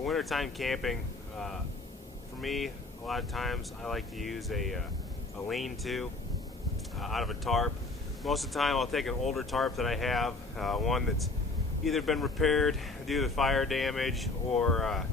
For wintertime camping, for me, a lot of times I like to use a lean-to out of a tarp. Most of the time I'll take an older tarp that I have, one that's either been repaired due to fire damage or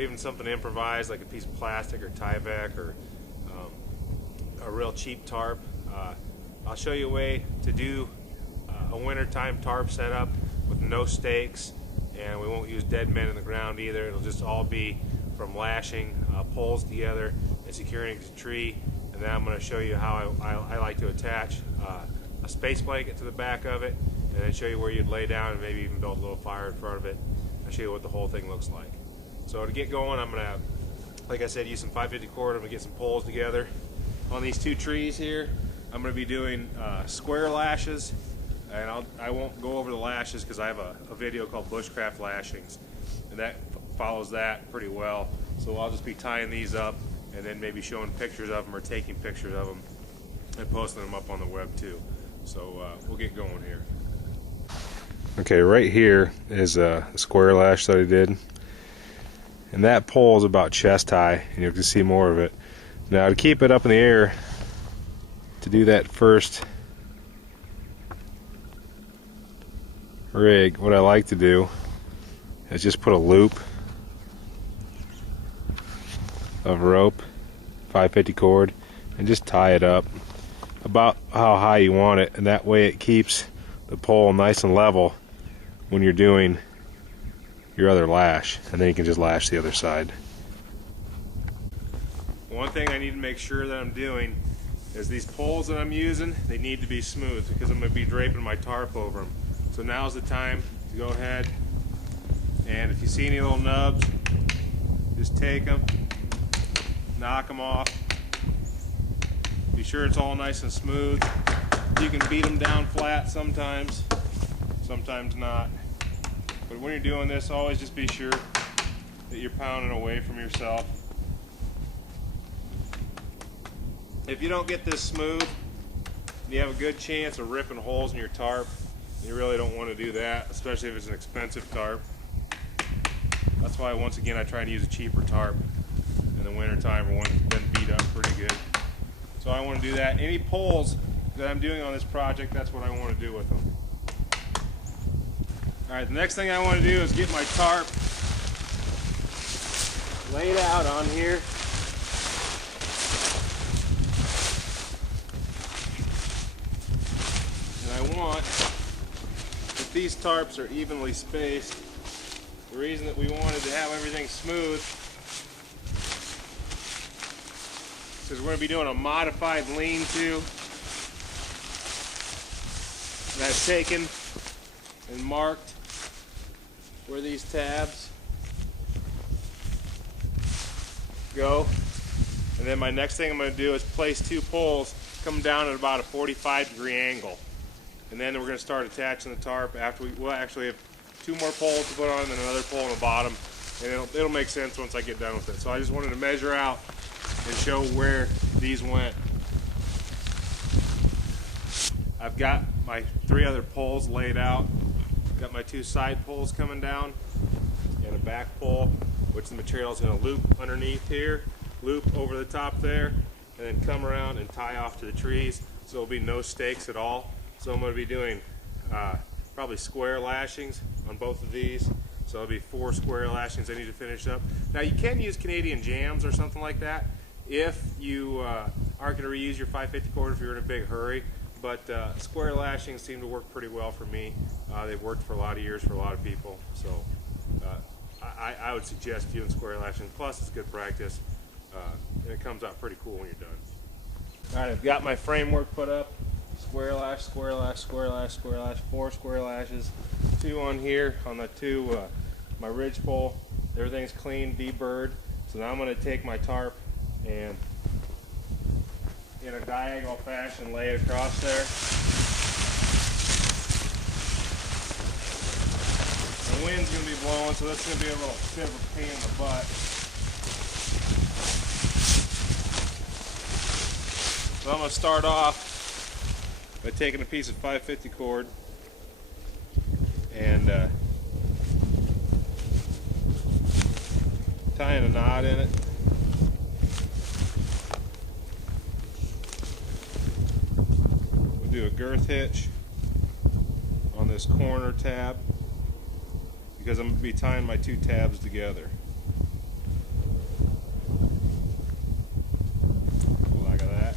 even something improvised like a piece of plastic or Tyvek or a real cheap tarp. I'll show you a way to do a wintertime tarp setup with no stakes, and we won't use dead men in the ground either. It'll just all be from lashing poles together and securing it to the tree. And then I'm going to show you how I like to attach a space blanket to the back of it, and then show you where you'd lay down and maybe even build a little fire in front of it. I'll show you what the whole thing looks like. So to get going, I'm going to, like I said, use some 550 cord. I'm going to get some poles together. On these two trees here, I'm going to be doing square lashes, and I won't go over the lashes because I have a video called Bushcraft Lashings, and that follows that pretty well. So I'll just be tying these up and then maybe showing pictures of them or taking pictures of them and posting them up on the web too. So we'll get going here. Okay, right here is a square lash that I did, and that pole is about chest high, and you can see more of it. Now to keep it up in the air, to do that first rig, what I like to do is just put a loop of rope, 550 cord, and just tie it up about how high you want it, and that way it keeps the pole nice and level when you're doing your other lash, and then you can just lash the other side. One thing I need to make sure that I'm doing is these poles that I'm using, they need to be smooth because I'm going to be draping my tarp over them. So now's the time to go ahead, and if you see any little nubs, just take them, knock them off. Be sure it's all nice and smooth. You can beat them down flat sometimes, sometimes not. But when you're doing this, always just be sure that you're pounding away from yourself. If you don't get this smooth, you have a good chance of ripping holes in your tarp. You really don't want to do that, especially if it's an expensive tarp. That's why, once again, I try to use a cheaper tarp in the winter time, or one that's been beat up pretty good. So I want to do that. Any poles that I'm doing on this project, that's what I want to do with them. Alright, the next thing I want to do is get my tarp laid out on here. And I want, if these tarps are evenly spaced, the reason that we wanted to have everything smooth is because we're going to be doing a modified lean-to. And I've taken and marked where these tabs go. And then my next thing I'm going to do is place two poles, come down at about a 45-degree angle. And then we're going to start attaching the tarp after we'll actually have two more poles to put on and another pole on the bottom. And it'll make sense once I get done with it. So I just wanted to measure out and show where these went. I've got my three other poles laid out. Got my two side poles coming down and a back pole, which the material is going to loop underneath here, loop over the top there, and then come around and tie off to the trees. So there'll be no stakes at all. So I'm going to be doing probably square lashings on both of these. So it'll be 4 square lashings I need to finish up. Now you can use Canadian jams or something like that if you aren't going to reuse your 550 cord if you're in a big hurry. But square lashings seem to work pretty well for me. They've worked for a lot of years for a lot of people. So I would suggest doing square lashings. Plus it's good practice, and it comes out pretty cool when you're done. All right, I've got my framework put up. Square lash, square lash, square lash, square lash, 4 square lashes, 2 on here on the two, my ridge pole. Everything's clean, deburred. So now I'm going to take my tarp and in a diagonal fashion lay it across there. The wind's going to be blowing, so that's going to be a little bit of a pain in the butt. So I'm going to start off by taking a piece of 550 cord and tying a knot in it. We'll do a girth hitch on this corner tab because I'm going to be tying my two tabs together. Like that.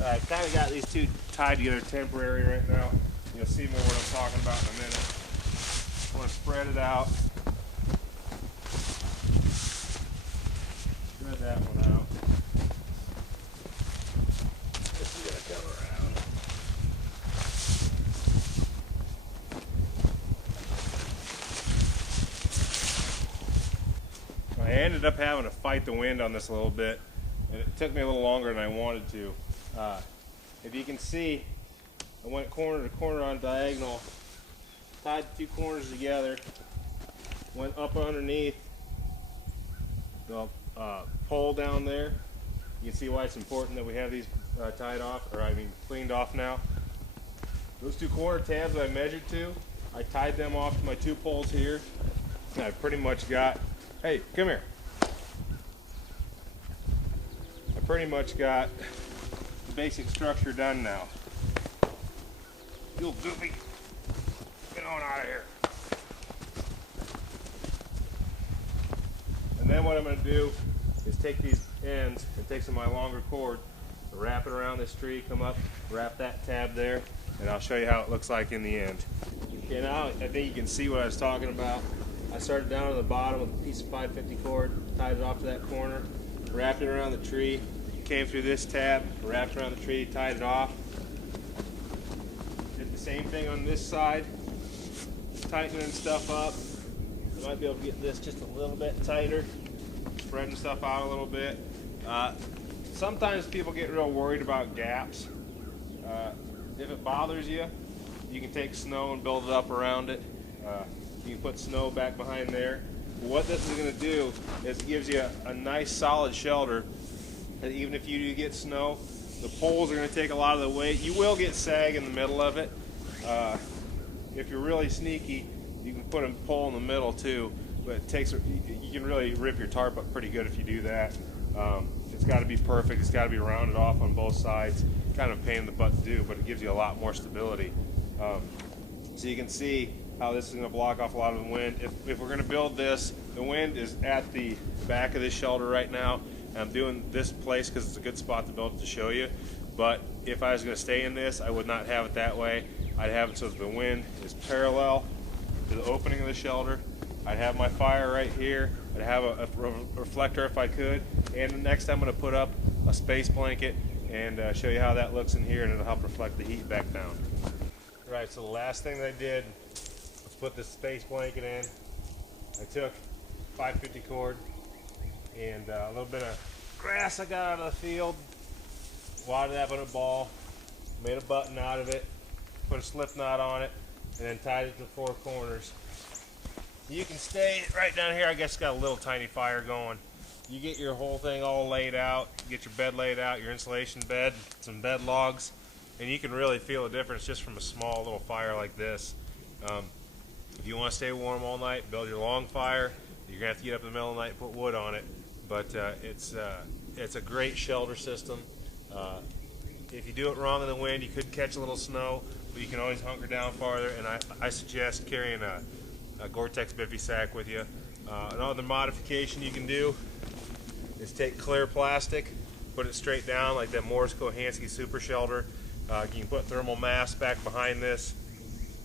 I kind of got these two tied together temporary right now. You'll see more what I'm talking about in a minute. I want to spread it out. Spread that one out. This is going to come around. I ended up having to fight the wind on this a little bit, and it took me a little longer than I wanted to. If you can see, I went corner to corner on diagonal, tied the two corners together, went up underneath the pole down there. You can see why it's important that we have these tied off, or I mean cleaned off now. Those two corner tabs I measured to, I tied them off to my two poles here, and I pretty much got, hey, come here. I pretty much got the basic structure done now. You little goofy, get on out of here. And then what I'm going to do is take these ends and take some of my longer cord, wrap it around this tree, come up, wrap that tab there, and I'll show you how it looks like in the end. Okay, now I think you can see what I was talking about. I started down at the bottom with a piece of 550 cord, tied it off to that corner, wrapped it around the tree, came through this tab, wrapped around the tree, tied it off. Did the same thing on this side, tightening stuff up. I might be able to get this just a little bit tighter, spreading stuff out a little bit. Sometimes people get real worried about gaps. If it bothers you, you can take snow and build it up around it. You can put snow back behind there. What this is going to do is it gives you a nice solid shelter. And even if you do get snow, the poles are going to take a lot of the weight. You will get sag in the middle of it. If you're really sneaky, you can put a pole in the middle too, but it takes, you can really rip your tarp up pretty good if you do that. It's got to be perfect. It's got to be rounded off on both sides. Kind of a pain in the butt to do, but it gives you a lot more stability. So you can see how this is going to block off a lot of the wind. If we're going to build this, the wind is at the back of this shelter right now. And I'm doing this place because it's a good spot to build it to show you. But if I was going to stay in this, I would not have it that way. I'd have it so that the wind is parallel to the opening of the shelter. I'd have my fire right here. I'd have a reflector if I could. And next I'm going to put up a space blanket and show you how that looks in here, and it'll help reflect the heat back down. All right, so the last thing that I did was put this space blanket in. I took 550 cord and a little bit of grass I got out of the field, wadded that in a ball, made a button out of it, put a slip knot on it, and then tied it to the four corners. You can stay right down here. I guess it's got a little tiny fire going. You get your whole thing all laid out, get your bed laid out, your insulation bed, some bed logs, and you can really feel the difference just from a small little fire like this. If you want to stay warm all night, build your long fire. You're going to have to get up in the middle of the night and put wood on it. But it's a great shelter system. If you do it wrong in the wind, you could catch a little snow, but you can always hunker down farther. And I suggest carrying a Gore-Tex Biffy sack with you. Another modification you can do is take clear plastic, put it straight down like that Morris Kohansky Super Shelter. You can put thermal mass back behind this,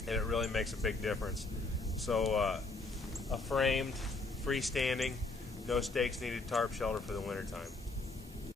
and it really makes a big difference. So a framed freestanding, no stakes needed tarp shelter for the wintertime.